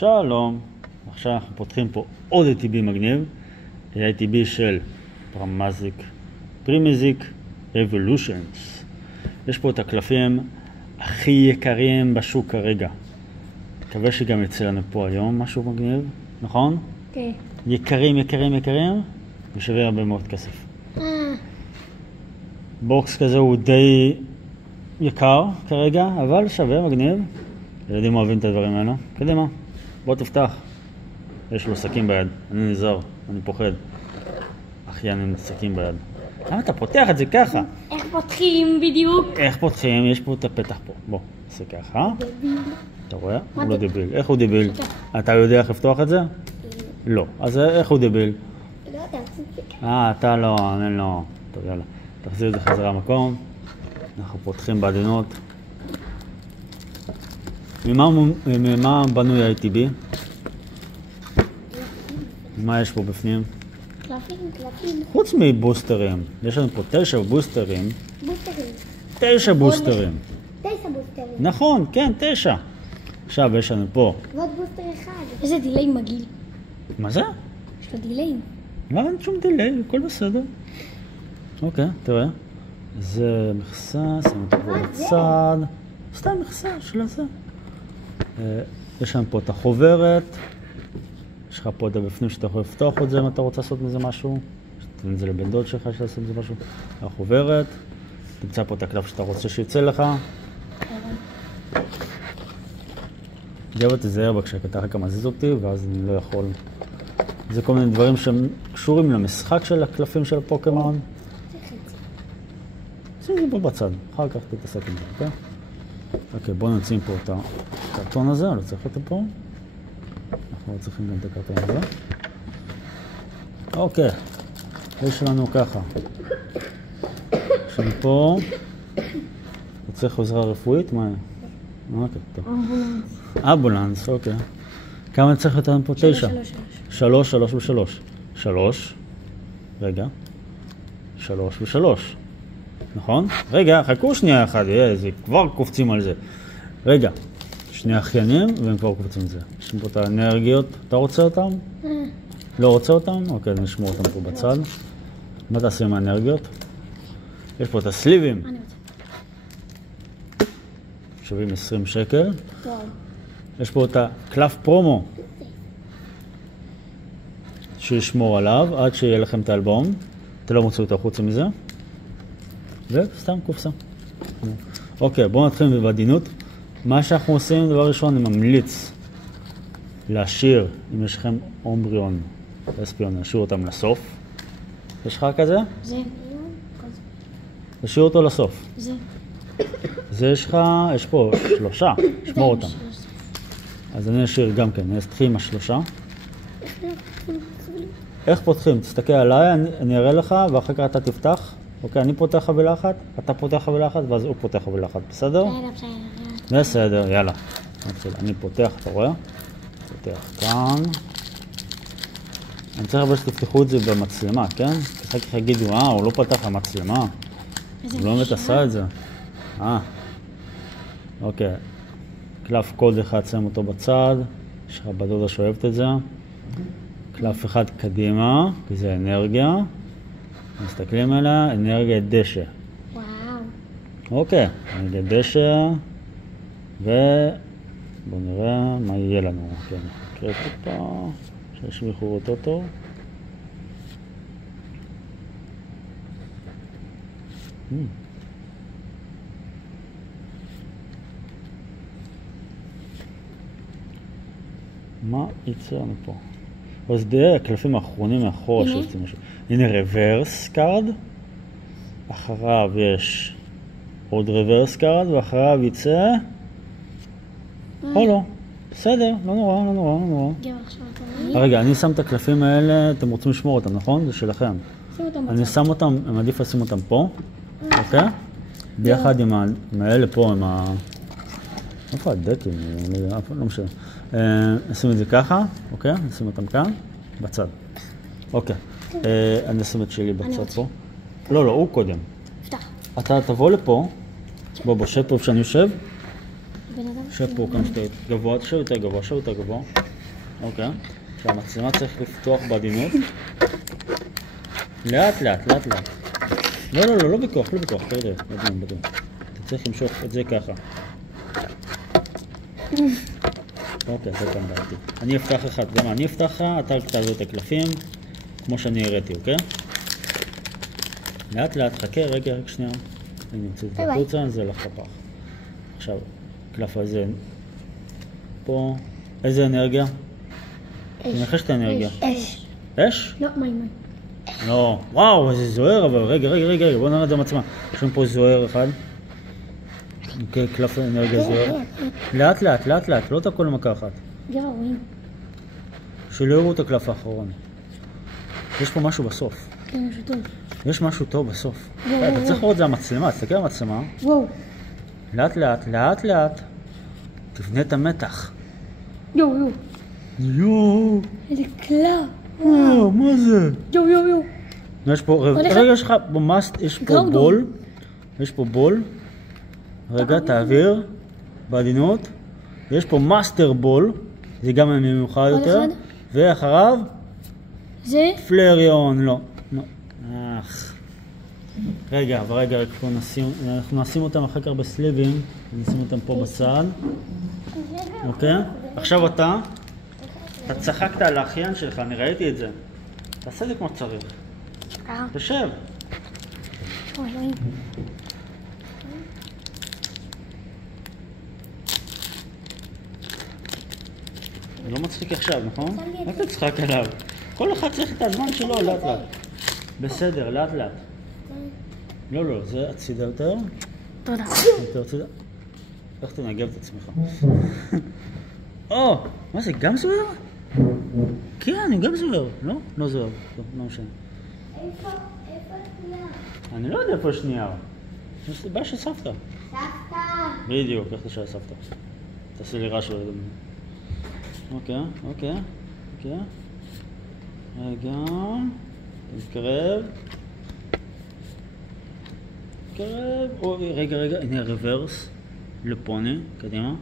שלום, עכשיו אנחנו פותחים פה עוד ATB מגניב, ATB של פרימזיק Evolutions. יש פה את הקלפים הכי יקרים בשוק כרגע. מקווה שגם יצא לנו פה היום משהו מגניב, נכון? כן. יקרים, ושווה הרבה מאוד כסף. בוקס כזה הוא די יקר כרגע, אבל שווה, מגניב. ילדים אוהבים את הדברים האלה. קדימה, בוא תפתח. יש לו סכין ביד, אני נזהר, אני פוחד. אחי, אני עם סכין ביד. למה אתה פותח את זה ככה? איך פותחים בדיוק? איך פותחים? יש פה את הפתח פה. בוא, עושה ככה. דביל. אתה רואה? הוא לא דביל. איך הוא דביל? אתה יודע איך לפתוח את זה? לא. אז איך הוא דביל? לא יודע, אתה לא, אני לא. טוב, יאללה. תחזיר את זה חזרה למקום. אנחנו פותחים בעדינות. ממה בנוי ה-ATB? מה יש פה בפנים? קלפים. חוץ מבוסטרים. יש לנו פה 9 בוסטרים. בוסטרים. 9 בוסטרים. 9 בוסטרים. נכון, כן, 9. עכשיו יש לנו פה. ועוד בוסטר אחד. איזה דיליי מגעיל. מה זה? יש לו דיליי. לא, אין שום דיליי, הכל בסדר. אוקיי, תראה. זה מכסה, שים אותו פה בצד. סתם מכסה של הזה. יש לנו פה את החוברת. יש לך פה את הבפנים שאתה יכול לפתוח את זה אם אתה רוצה לעשות מזה משהו. תן את זה לבן דוד שלך שאתה לעשות מזה משהו. החוברת. תמצא פה את הקלף שאתה רוצה שיצא לך. גבר תזהר בבקשה, כי אתה אחר כך מזיז אותי ואז אני לא יכול. זה כל מיני דברים שהם קשורים למשחק של הקלפים של הפוקמון. שים את זה פה בצד, אחר כך תתעסק עם זה, אוקיי? אוקיי, בואו נשים פה את הקרטון הזה, לא צריך אותו פה. אנחנו לא צריכים גם את הקרטון הזה. אוקיי, יש לנו ככה. יש לנו פה. אתה צריך עזרה רפואית? מה? אוקיי, טוב. אמבולנס, אוקיי. כמה צריך לתת פה? 9. 3 ו3. 3. רגע. 3 ו3. נכון? רגע, חכו שנייה אחת, זה כבר קופצים על זה. רגע, שני אחיינים והם כבר קופצים על זה. יש פה את האנרגיות, אתה רוצה אותם? לא רוצה אותם? אוקיי, נשמור אותם פה בצד. מה תעשה עם האנרגיות? יש פה את הסליבים. שווים 20 שקל. יש פה את הקלף פרומו. שישמור עליו עד שיהיה לכם את האלבום. אתם לא מוצאו אותו חוץ מזה. וסתם קופסה. אוקיי, בואו נתחיל בעדינות. מה שאנחנו עושים, דבר ראשון, אני ממליץ להשאיר, אם יש לכם אומבריון, אספיון, להשאיר אותם לסוף. יש לך כזה? זה. להשאיר אותו לסוף. זה יש לך, יש פה 3, שמור אותם. אז אני אשאיר גם כן, נתחיל עם 3. איך פותחים? תסתכל עליי, אני אראה לך ואחר כך אתה תפתח. אוקיי, אני פותח חבילה אחת, אתה פותח חבילה אחת, ואז הוא פותח חבילה אחת, בסדר? בסדר, יאללה. אני פותח, אתה רואה? פותח כאן. אני צריך אבל שתפתחו את זה במצלמה, כן? אחר כך יגידו, הוא לא פתח המצלמה. הוא לא באמת עשה את זה. אוקיי. קלף קוד אחד, שם אותו בצד. יש לך בדודה שאוהבת את זה. קלף אחד קדימה, כי זה אנרגיה. מסתכלים עליה, אנרגיה דשא. וואו. אוקיי, אנרגיה דשא. ובואו נראה מה יהיה לנו. כן, נקרא טיפה, שישמיכו אותו טוב. מה יצא לנו פה? אז די הקלפים האחרונים מאחורה שיוצא משהו. הנה רוורס קארד, אחריו יש עוד רוורס קארד, ואחריו יצא לא, בסדר, לא נורא. רגע, אני שם את הקלפים האלה, אתם רוצים לשמור אותם, נכון? זה שלכם. אני שם אותם, אני מעדיף לשים אותם פה, אוקיי? ביחד עם האלה פה, עם איפה הדקים? לא משנה. נשים את זה ככה, אוקיי? נשים אותם כאן, בצד. אוקיי. אני אשים את שלי בצד פה. לא, הוא קודם. פתח. אתה תבוא לפה. בוא, שב פה איפה שאני יושב. שב פה כמה שאתה גבוה, תשב יותר גבוה, שב יותר גבוה. אוקיי. עכשיו המצלמה צריך לפתוח בעדינות. לאט לאט, לאט לאט. לא בכוח, לא בכוח, תראה, בדיון. אתה צריך למשוך את זה ככה. אוקיי, זה כאן בעייתי. אני אפתח אחד, גם אני אפתח לך, אתה תעביר את הקלפים, כמו שאני הראיתי, אוקיי? לאט לאט, חכה, רגע, רק שנייה. אני נמצא את זה החוצה, זה לך לפח. עכשיו, קלף הזה פה. איזה אנרגיה? אני נחש את האנרגיה. אש. אש? לא, מים. לא. וואו, איזה זוהר, אבל רגע, בוא נראה את זה מצלמה. יש לנו פה זוהר אחד. אוקיי, קלף אנרגיה זוהר. לאט לאט, לא את הכל למכה אחת. גרע רואים. שלא יראו את הקלף האחרון. יש פה משהו בסוף. כן, משהו טוב. יש משהו טוב בסוף. אתה צריך לראות את זה המצלמה, תסתכל על המצלמה. וואו. לאט לאט. תבנה את המתח. יואו. איזה קלף. וואו, מה זה? יואו. יש פה, רגע, יש לך, יש פה בול. יש פה בול. רגע, תעביר. בעדינות. יש פה מאסטר בול. זה גם מיוחד יותר. ואחריו? זה? פלריון, לא. רגע, אנחנו נשים אותם אחר כך בסליבים. נשים אותם פה בצד. אוקיי? עכשיו אתה צחקת על האחיין שלך, אני ראיתי את זה. תעשה את זה כמו שצריך. תשב. זה לא מצחיק עכשיו, נכון? רק תצחק עליו. כל אחד צריך את הזמן שלו, לאט לאט. בסדר, לאט לאט. לא, זה הצידה יותר. תודה. יותר הצידה. איך תנגב את עצמך? מה זה, גם זוהר? כן, גם זוהר. לא זוהר. לא משנה. איפה השנייה? אני לא יודע איפה השנייה. יש לי בעיה של סבתא. סבתא. בדיוק, איך תשאל סבתא. תעשי לי רעש. אוקיי. רגע. תתקרב. רגע, הנה הרוורס. לפוני, קדימה.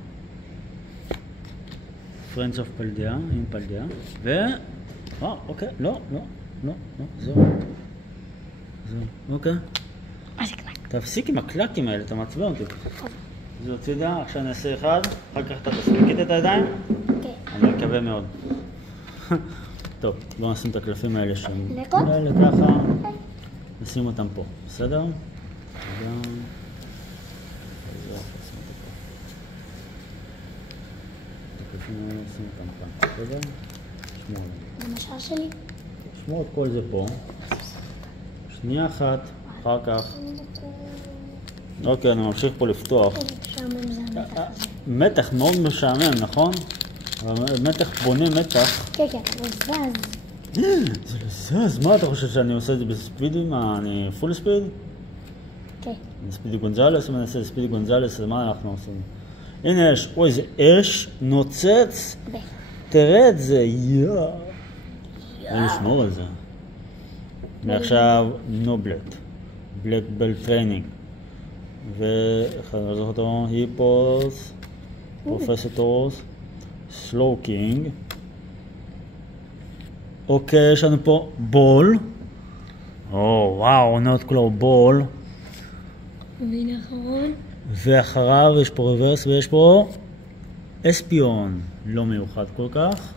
Friends of פלדיה, עם פלדיה. אוקיי, לא, זהו. אוקיי. תפסיק עם הקלקים האלה, אתה מעצבן אותי. זו הצידה, עכשיו נעשה אחד, אחר כך אתה תספיקית את הידיים? כן. אני מקווה מאוד. טוב, בואו נשים את הקלפים האלה שם. לקות? ככה, נשים אותם פה, בסדר? נשים אותם כאן, בסדר? שמור עליהם. למשל שלי? שמור את כל זה פה. שנייה אחת, אחר כך. אוקיי, אני ממשיך פה לפתוח. מתח מאוד משעמם, נכון? מתח בונה מתח. כן, זה זז. זה זז, מה אתה חושב שאני עושה את זה בספידים? אני פול ספיד? כן. ספידי גונזלס, אם אני אעשה ספידי גונזלס, אז מה אנחנו עושים? הנה יש, אוי, זה אש נוצץ. תראה את זה, אני אשמור על זה. ועכשיו נובלט, בלק בל טריינינג. ואחד אני זוכר אותו, היפוס, פרופסטורס, סלוקינג. אוקיי, יש לנו פה בול. וואו, עונה עוד כולו בול. והנה האחרון. ואחריו יש פה רוורס ויש פה אספיון. לא מיוחד כל כך.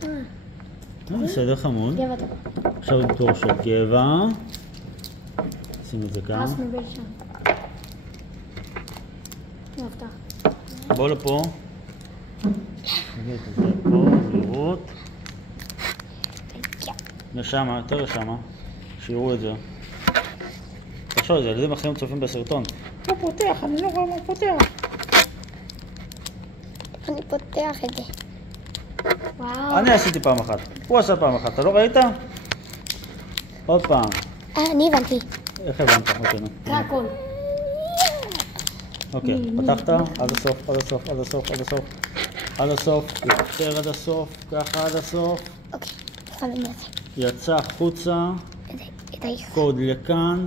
בסדר, חמוד. גבע טובה. עכשיו בתור של גבע. שים את זה כאן. פרס נובל שם. נפתח. בוא לפה. נגיד את זה פה, לראות. לשמה, יותר לשמה. שיראו את זה. תחשוב את זה, ילדים אחרים צופים בסרטון. הוא פותח, אני לא רואה מה הוא פותח. אני פותח את זה. וואו. אני עשיתי פעם אחת. הוא עשה פעם אחת, אתה לא ראית? עוד פעם. אני הבנתי. איך הבנת? אוקיי, נו. קרא הכל. אוקיי, פתחת? עד הסוף, עד הסוף, עד הסוף, עד הסוף. עד הסוף, יותר עד הסוף, ככה עד הסוף. אוקיי, תפעל את זה. יצא החוצה, את האיך. קוד לכאן,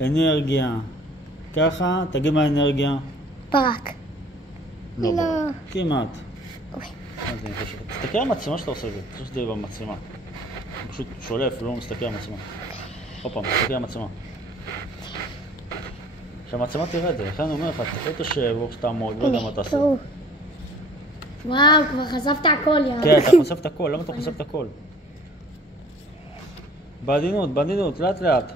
אנרגיה. ככה, תגיד מה האנרגיה? ברק. לא. כמעט. אוקיי. אז אני חושב. תסתכל על המצלמה שאתה עושה את זה. אני חושב שזה יהיה במצלמה. הוא פשוט שולף, לא מסתכל על המצלמה. עוד פעם, תסתכל על המצלמה. שהמצלמה תראה את זה, לכן אני אומר לך, תסתכל את השב, או שאתה עמוד, לא יודע מה תעשה. וואו, כבר חשפת הכל, יא. כן, אתה חושף את הכל, למה אתה חושף את הכל? בעדינות, לאט לאט.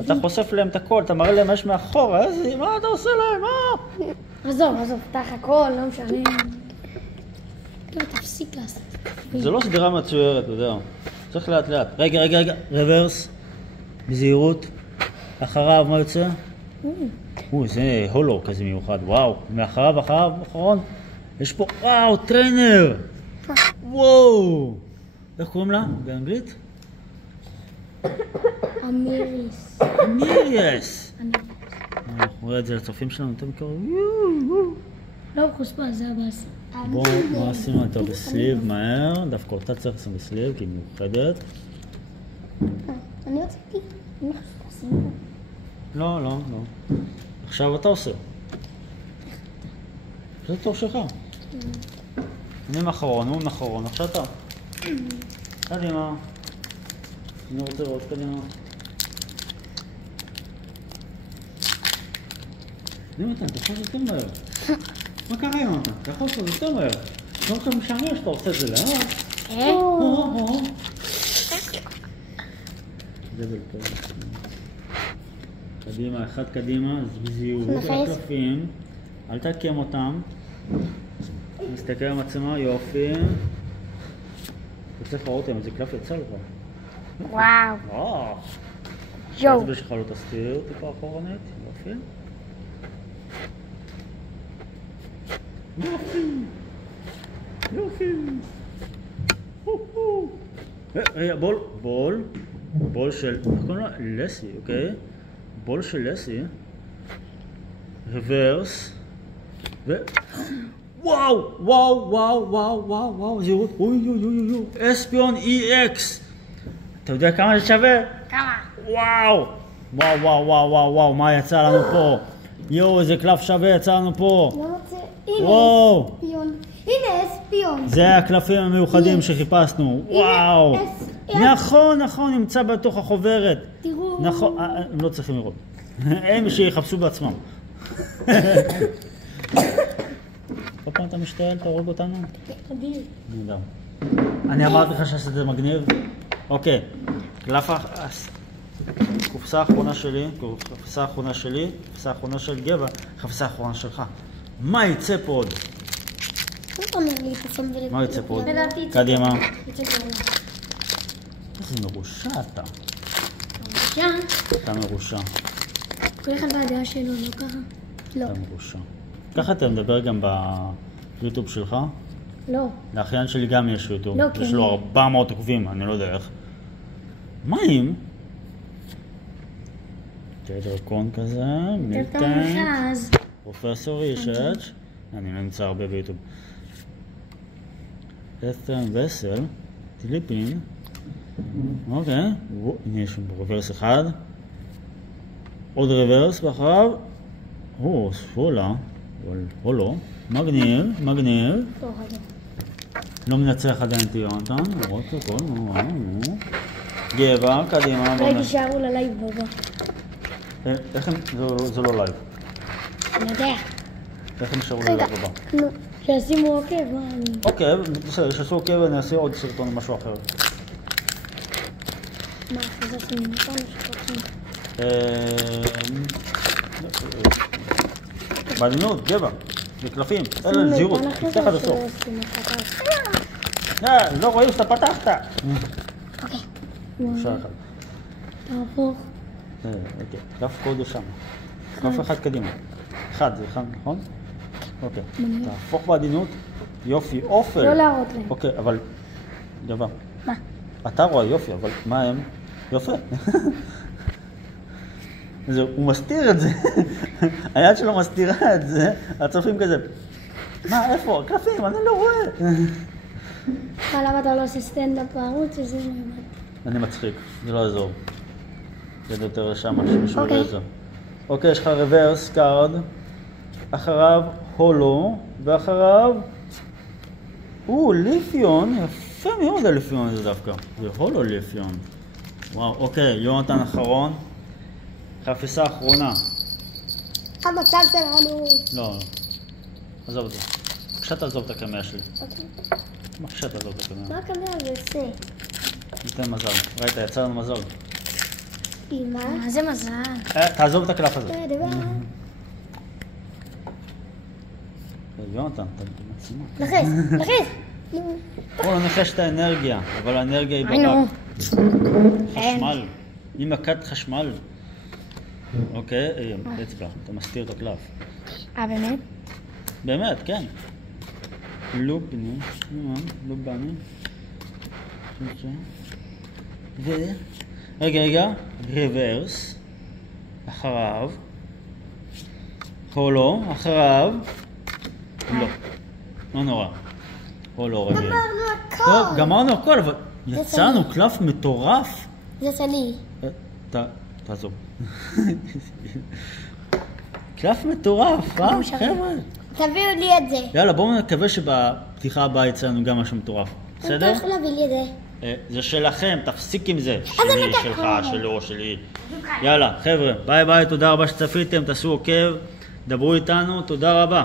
אתה חושף להם את הכל, אתה מראה להם מה יש מאחורה, איזה, מה אתה עושה להם, מה? עזוב, פתח הכל, לא משנה. לא, תפסיק לעשות. זה לא סדרה מצוירת, אתה יודע. צריך לאט לאט. רגע, רוורס. בזהירות. אחריו, מה יוצא? זה הולו כזה מיוחד, וואו. מאחריו, אחרון. יש פה, וואו, טריינר. וואו. איך קוראים לה? באנגלית? אמיריס. אמיריס. אנחנו רואה את זה לצופים שלנו, יותר מקרוב. לא, חוספה, זה הבאס. בואו נשים אותה בסליב מהר, דווקא אותה צריך לשים בסליב כי היא מיוחדת. אני רציתי, אני חושבת לשים פה. לא. עכשיו אתה עושה. זה תור שלך. אני מאחרון, הוא מאחרון, עכשיו אתה. קדימה. אני רוצה לראות, קדימה. יונתן, אתה יכול יותר מהר. מה קרה יונתן? אתה יכול לעשות יותר מהר. לא עכשיו משעמר שאתה עושה את זה לאט. גדל פה. קדימה, אחד קדימה, בזהירות על הקלפים. אל תעקם אותם. נסתכל על המצלמה, יופי. צריך לראות אם זה קלף יצא לך. וואו. האצבע שלך לא תסתיר טיפה אחורנית, יופי. יופי. רגע, בול של, איך קוראים לה? לסי, אוקיי? בול של לסי. רוורס. וואו, זהירות, אוי, אספיון EX. אתה יודע כמה זה שווה? כמה? וואו, מה יצא לנו פה? יואו, איזה קלף שווה יצא לנו פה. לא רוצה, הנה אספיון. זה הקלפים המיוחדים שחיפשנו, וואו. נכון, נמצא בתוך החוברת. תראו. נכון, הם לא צריכים לראות. הם שיחפשו בעצמם. כל פעם אתה משתעל, אתה הורג אותנו? אדיר. אני אמרתי לך שעשית את זה מגניב? אוקיי, קלף קופסה האחרונה שלי, קופסה האחרונה של גבע, קופסה האחרונה שלך. מה יצא פה עוד? מה יצא פה עוד? קדימה. איזה מרושע אתה. אתה מרושע. כל אחד בהדעה שלו, לא ככה? לא. אתה מרושע. ככה אתה מדבר גם ביוטיוב שלך? לא. לאחיין שלי גם יש יוטיוב. לא, יש לו 400 עוקבים, אני לא יודע איך. מים? דרקון כזה, מילטנק, פרופסור רישץ', אני לא נמצא הרבה ביוטיוב. את'רן וסל, טיליפין, אוקיי, הנה יש רוורס אחד, עוד רוורס ואחריו, ספולה, הולו, מגניב, לא מנצח עדיין את יונתן, לראות הכל, גבע, קדימה. רגע, שערו ללייב בבא. איך הם, זה לא לייב. אני יודע. איך הם שערו ללייב בבא? נו, שישימו עוקב, אוקיי, בסדר, שיעשו עוקב ואני אעשה עוד סרטון משהו אחר. מה, זה שימו אותנו שפרחים? בעדינות, גבע, בקלפים, אלה זהירות, תפתח עד הסוף. לא רואים שאתה פתחת. אוקיי. אפשר אחד. תהפוך. אוקיי, קלף קודו שם. קלף אחד קדימה. אחד, זה אחד, נכון? אוקיי. תהפוך בעדינות. יופי, אופל. לא להראות להם. אוקיי, אבל... גבע. מה? אתה רואה יופי, אבל מה הם? יופי. הוא מסתיר את זה. היד שלו מסתירה את זה. הצופים כזה. מה, איפה? קלפים, אני לא רואה. למה אתה לא עושה סטנדאפ בערוץ שזה נאמר? אני מצחיק, זה לא יעזור. זה יותר לשם, שמישהו יראה את זה. אוקיי, יש לך רוורס, קארד. אחריו הולו, ואחריו ליפיון, יפה מאוד הליפיון הזה דווקא, זה הולו ליפיון. וואו, אוקיי, יונתן אחרון, חפיסה אחרונה. המצג שלנו. לא, עזוב אותו. בבקשה תעזוב את הקמיה שלי. אוקיי. בבקשה תעזוב את הקמיה. מה הקמיה הזה עושה? ניתן מזל. ראית, יצא לנו מזל. מה זה מזל? תעזוב את הקלף הזה. יונתן, אתה מצימה. לחץ. בואו לא נחש את האנרגיה, אבל האנרגיה היא היינו. ברק. חשמל. היא מכת חשמל. אוקיי, אצבע, אתה מסתיר את הקלף. באמת? באמת, כן. לובני, לובני. רגע, רוורס. אחריו. הולו, אחריו. לא נורא. הולו רגיל. גמרנו הכל. טוב, גמרנו הכל, אבל יצאנו קלף מטורף. זה שלי. תעזוב. קלף מטורף, חבר'ה? תביאו לי את זה. יאללה, בואו נקווה שבפתיחה הבאה יצאנו גם משהו מטורף. בסדר? אתה יכול להביא לי את זה. זה שלכם, תפסיק עם זה. שלי, שלך, שלו, שלי. יאללה, חבר'ה, ביי ביי, תודה רבה שצפיתם, תעשו עוקב, דברו איתנו, תודה רבה.